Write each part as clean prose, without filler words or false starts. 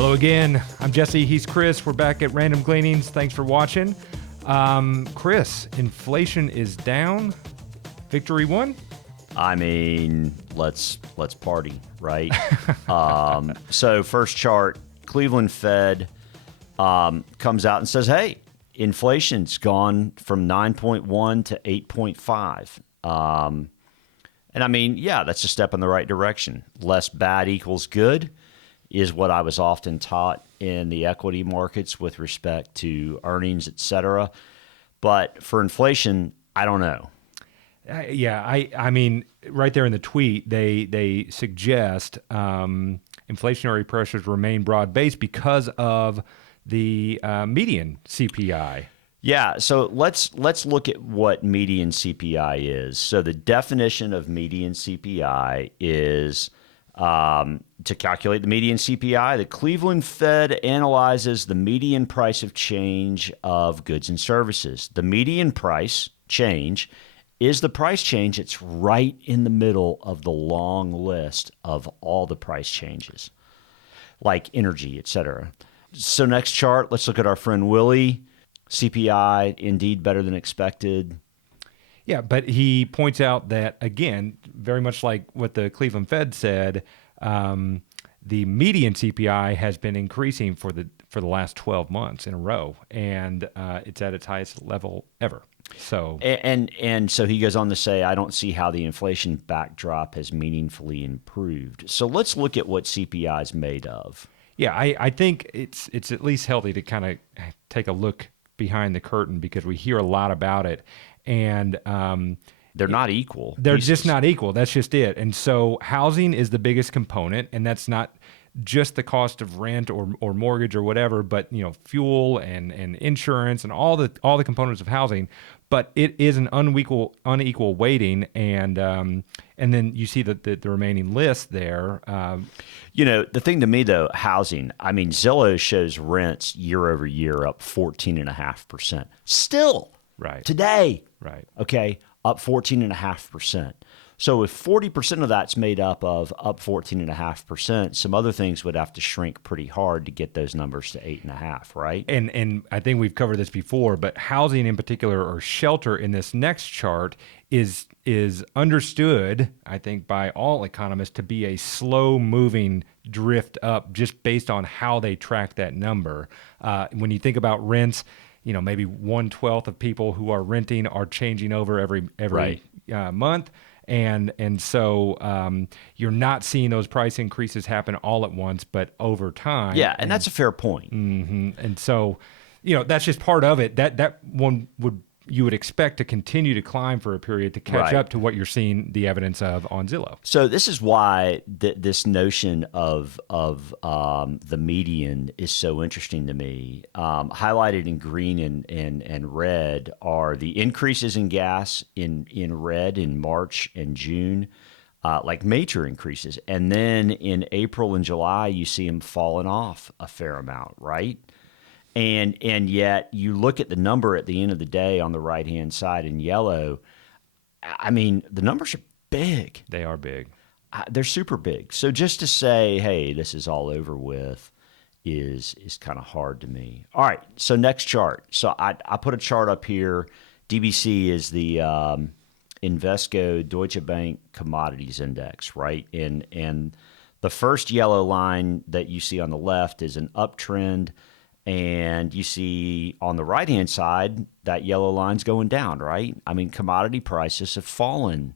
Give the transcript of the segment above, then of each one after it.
Hello again. I'm Jesse. He's Chris. We're back at Random Gleanings. Thanks for watching. Chris, inflation is down. Victory won? I mean, let's party, right? So first chart, Cleveland Fed comes out and says, hey, inflation's gone from 9.1 to 8.5. And I mean, yeah, that's a step in the right direction. Less bad equals good is what I was often taught in the equity markets with respect to earnings, et cetera. But for inflation, I don't know. I mean, right there in the tweet, they suggest inflationary pressures remain broad-based because of the median CPI. Yeah, so let's look at what median CPI is. So the definition of median CPI is to calculate the median CPI, the Cleveland Fed analyzes the median price of change of goods and services. The median price change is the price change. It's right in the middle of the long list of all the price changes, like energy, et cetera. So next chart, let's look at our friend Willie. CPI, indeed better than expected. Yeah, but he points out that, again, very much like what the Cleveland Fed said, the median CPI has been increasing for the last 12 months in a row, and it's at its highest level ever. So and so he goes on to say, I don't see how the inflation backdrop has meaningfully improved. So let's look at what CPI is made of. Yeah, I think it's at least healthy to kind of take a look behind the curtain because we hear a lot about it, and they're not equal. They're just not equal. That's just it. And so housing is the biggest component, and that's not just the cost of rent or mortgage or whatever, but fuel and insurance and all the components of housing. But it is an unequal weighting, and then you see that the remaining list there. The thing to me though, housing. I mean, Zillow shows rents year over year up 14.5%. Still, right today, right, okay, up 14.5%. So if 40% of that's made up of up 14.5%, some other things would have to shrink pretty hard to get those numbers to 8.5, right? And I think we've covered this before, but housing in particular, or shelter in this next chart, is understood, I think, by all economists to be a slow-moving drift up, just based on how they track that number. When you think about rents, maybe 1/12 of people who are renting are changing over every right. Month. And so you're not seeing those price increases happen all at once, but over time. Yeah, and that's a fair point. Mm-hmm. And so, that's just part of it. That one you would expect to continue to climb for a period to catch up to what you're seeing the evidence of on Zillow. So this is why this notion of the median is so interesting to me. Highlighted in green and red are the increases in gas in red in March and June, like major increases. And then in April and July, you see them falling off a fair amount, right? And yet you look at the number at the end of the day on the right-hand side in yellow. I mean, the numbers are big. They are big. They're super big. So just to say, hey, this is all over with is kind of hard to me. All right, so next chart. So I put a chart up here. DBC is the Invesco Deutsche Bank Commodities Index, right? And the first yellow line that you see on the left is an uptrend. And you see on the right-hand side, that yellow line's going down, right? I mean, commodity prices have fallen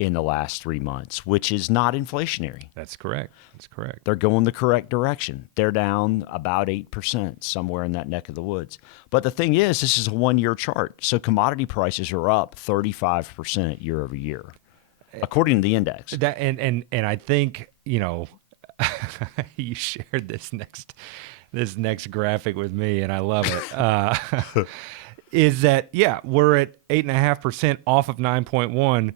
in the last 3 months, which is not inflationary. That's correct. That's correct. They're going the correct direction. They're down about 8%, somewhere in that neck of the woods. But the thing is, this is a one-year chart. So commodity prices are up 35% year over year, according to the index. And I think, you shared this next graphic with me, and I love it. Is that, we're at 8.5% off of 9.1.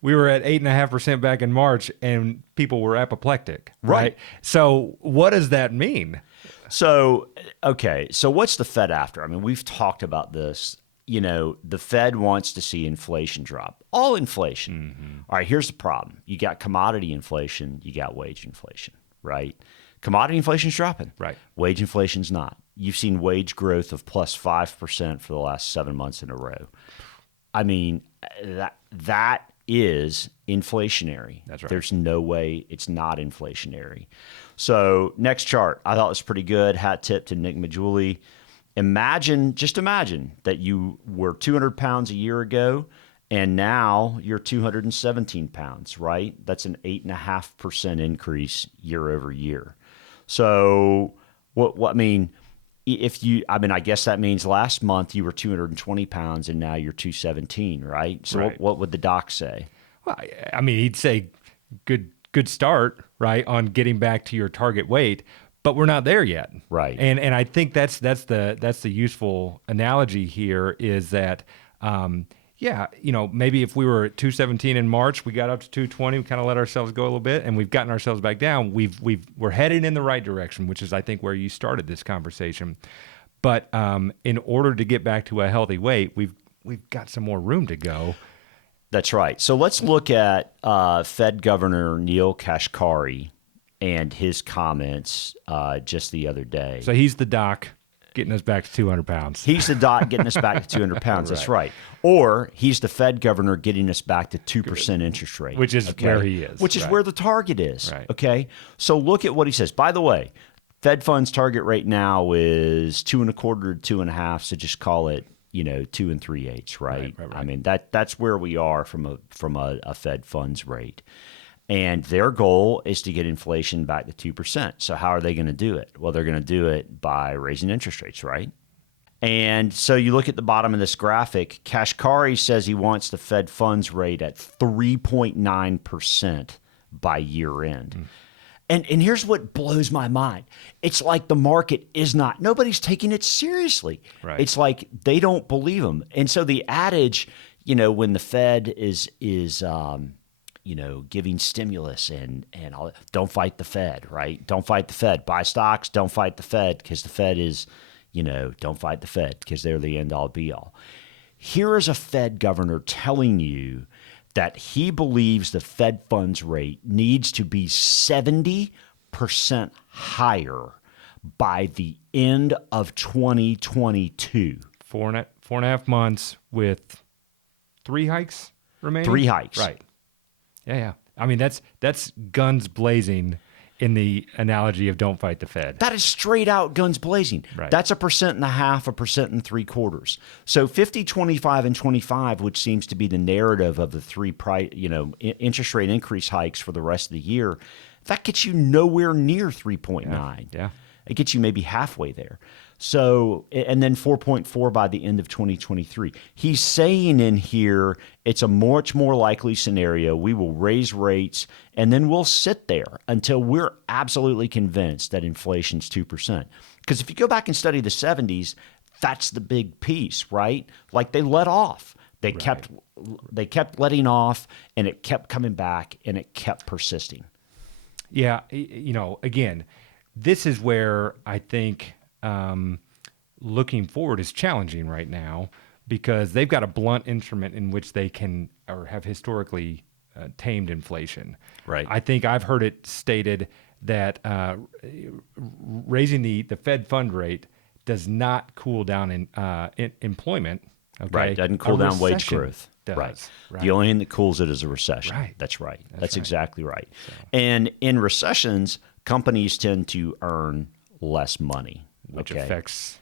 We were at 8.5% back in March, and people were apoplectic, right? So what does that mean? So, okay, so what's the Fed after? I mean, we've talked about this. The Fed wants to see inflation drop. All inflation. Mm-hmm. All right, here's the problem. You got commodity inflation, you got wage inflation, right? Commodity inflation's dropping. Right. Wage inflation's not. You've seen wage growth of plus 5% for the last 7 months in a row. I mean, that is inflationary. That's right. There's no way it's not inflationary. So next chart, I thought was pretty good. Hat tip to Nick Majuli. Just imagine that you were 200 pounds a year ago, and now you're 217 pounds, right? That's an 8.5% increase year over year. So what I mean, I guess that means last month you were 220 pounds and now you're 217, right? So Right. what would the doc say? Well, I mean, he'd say good start, right, on getting back to your target weight, but we're not there yet. Right. And I think that's the useful analogy here is that maybe if we were at 217 in March, we got up to 220, we kind of let ourselves go a little bit, and we've gotten ourselves back down. We're headed in the right direction, which is, I think, where you started this conversation. But in order to get back to a healthy weight, we've got some more room to go. That's right. So let's look at Fed Governor Neil Kashkari and his comments just the other day. So he's the doc getting us back to 200 pounds. He's the doc getting us back to 200 pounds. That's right. Or he's the Fed governor getting us back to 2% interest rate. Which is where he is. Which is Right. where the target is. Right. Okay. So look at what he says. By the way, Fed funds target rate now is 2.25 to 2.5. So just call it, 2 3/8, right? Right. I mean, that's where we are from a Fed funds rate. And their goal is to get inflation back to 2%. So how are they going to do it? Well, they're going to do it by raising interest rates, right? And so you look at the bottom of this graphic, Kashkari says he wants the Fed funds rate at 3.9% by year end. And here's what blows my mind. It's like the market is not, nobody's taking it seriously. Right. It's like they don't believe them. And so the adage, when the Fed is giving stimulus and all, don't fight the Fed, right? Don't fight the Fed. Buy stocks, don't fight the Fed because the Fed is, don't fight the Fed because they're the end all be all. Here is a Fed governor telling you that he believes the Fed funds rate needs to be 70% higher by the end of 2022. 4.5 months with 3 hikes remaining? 3 hikes. Right. Yeah. I mean, that's guns blazing in the analogy of don't fight the Fed. That is straight out guns blazing. Right. That's 1.5%, 1.75%. So 50, 25, and 25, which seems to be the narrative of the three interest rate increase hikes for the rest of the year, that gets you nowhere near 3.9. Yeah. It gets you maybe halfway there. So, and then 4.4 by the end of 2023. He's saying in here, it's a much more likely scenario. We will raise rates and then we'll sit there until we're absolutely convinced that inflation's 2%. Because if you go back and study the 70s, that's the big piece, right? Like they let off. They kept letting off and it kept coming back and it kept persisting. Yeah. Again, this is where I think looking forward is challenging right now because they've got a blunt instrument in which they can or have historically tamed inflation. Right. I think I've heard it stated that raising the Fed fund rate does not cool down in employment. Okay? Right. Doesn't cool down wage recession growth. does. Right. Right. The only thing that cools it is a recession. Right. That's right. That's right. exactly right. So. And in recessions, companies tend to earn less money, which affects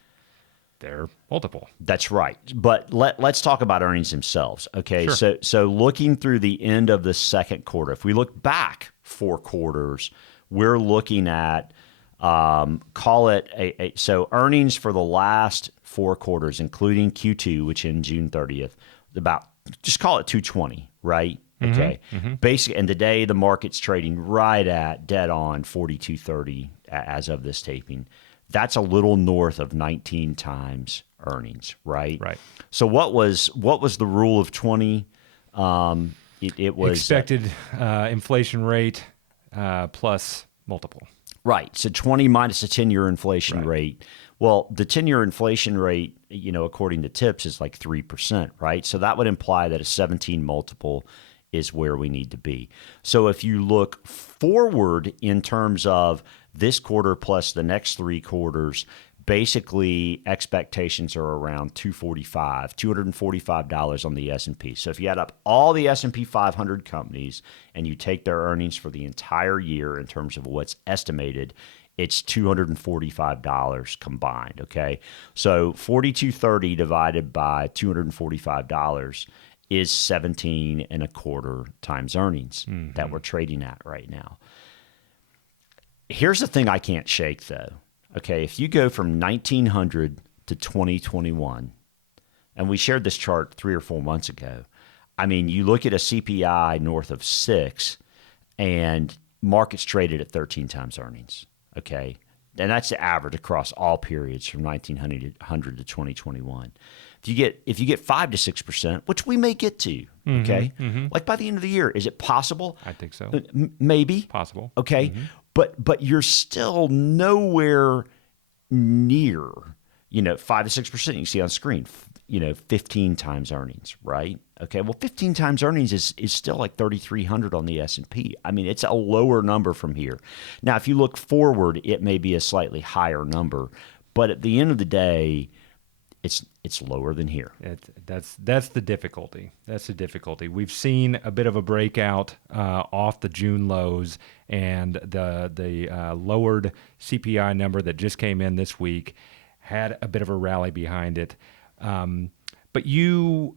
their multiple. That's right. But let's talk about earnings themselves. Okay. Sure. So looking through the end of the second quarter, if we look back 4 quarters, we're looking at call it so earnings for the last 4 quarters, including Q2, which in June 30th, just call it 220, right? Okay. Mm-hmm. Basically, and today the market's trading right at dead on 42.30 as of this taping. That's a little north of 19 times earnings, right? Right. So what was the rule of 20? It was expected inflation rate plus multiple. Right. So 20 minus the 10-year inflation rate. Well, the 10-year inflation rate, according to TIPS, is like 3%, right? So that would imply that a 17 multiple is where we need to be. So if you look forward in terms of this quarter plus the next 3 quarters, basically expectations are around $245 on the S&P. So if you add up all the S&P 500 companies and you take their earnings for the entire year in terms of what's estimated, it's $245 combined, okay? So 4230 divided by $245 is 17 and a quarter times earnings that we're trading at right now. Here's the thing I can't shake, though. Okay, if you go from 1900 to 2021, and we shared this chart 3 or 4 months ago, I mean, you look at a CPI north of 6, and markets traded at 13 times earnings, okay? And that's the average across all periods from 1900 to 2021. If you get 5 to 6%, which we may get to, okay? Like by the end of the year, is it possible? I think so. Maybe. Possible. Okay. But you're still nowhere near, 5 to 6%. You can see on screen, 15 times earnings, right? Okay. Well, 15 times earnings is still like 3,300 on the S&P. I mean, it's a lower number from here. Now, if you look forward, it may be a slightly higher number, but at the end of the day, it's lower than here. That's the difficulty. That's the difficulty. We've seen a bit of a breakout off the June lows, and the lowered CPI number that just came in this week had a bit of a rally behind it. But you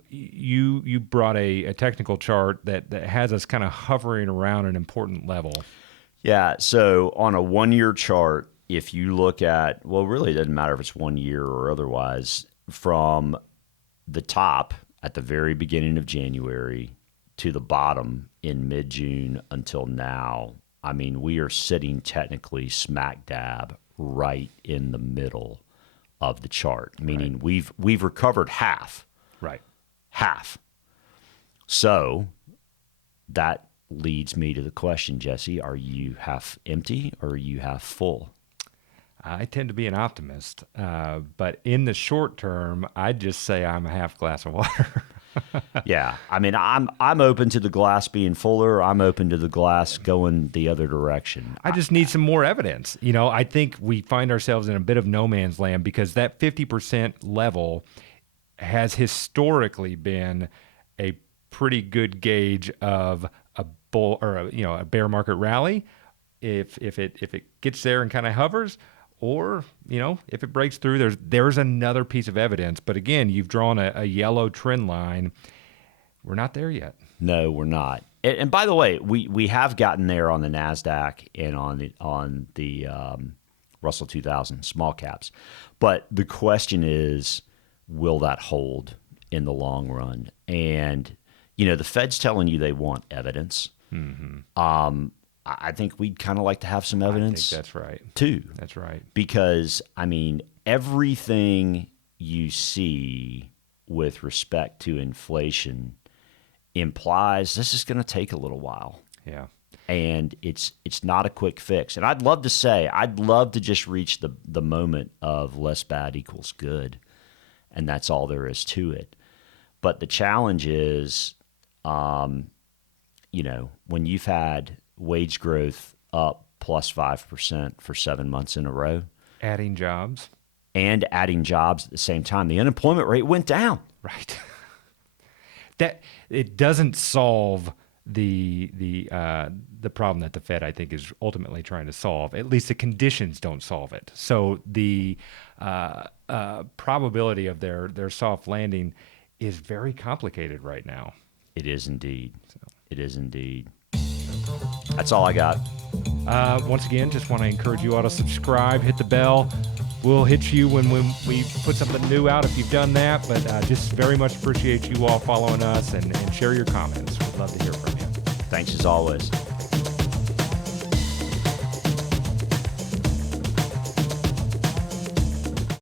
brought a technical chart that has us kind of hovering around an important level. Yeah. So on a 1-year chart, if you look at, well, really it doesn't matter if it's 1 year or otherwise, from the top at the very beginning of January to the bottom in mid-June until now, I mean, we are sitting technically smack dab right in the middle of the chart, meaning we've recovered half. Right. Half. So that leads me to the question, Jesse, are you half empty or are you half full? I tend to be an optimist, but in the short term, I'd just say I'm a half glass of water. Yeah, I mean, I'm open to the glass being fuller. I'm open to the glass going the other direction. I just need some more evidence. I think we find ourselves in a bit of no man's land because that 50% level has historically been a pretty good gauge of a bull or a bear market rally. If it gets there and kind of hovers. Or, if it breaks through, there's another piece of evidence. But again, you've drawn a yellow trend line. We're not there yet. No, we're not. And by the way, we have gotten there on the NASDAQ and on the Russell 2000 small caps. But the question is, will that hold in the long run? And, the Fed's telling you they want evidence. I think we'd kind of like to have some evidence. I think that's right. Too. That's right. Because, I mean, everything you see with respect to inflation implies this is going to take a little while. Yeah. And it's not a quick fix. And I'd love to just reach the moment of less bad equals good. And that's all there is to it. But the challenge is, when you've had wage growth up plus 5% for 7 months in a row. Adding jobs. And adding jobs at the same time. The unemployment rate went down. Right. That it doesn't solve the problem that the Fed, I think, is ultimately trying to solve. At least the conditions don't solve it. So the probability of their soft landing is very complicated right now. It is indeed. It is indeed. That's all I got. Once again, just want to encourage you all to subscribe, hit the bell. We'll hit you when we put something new out if you've done that. But just very much appreciate you all following us and share your comments. We'd love to hear from you. Thanks as always.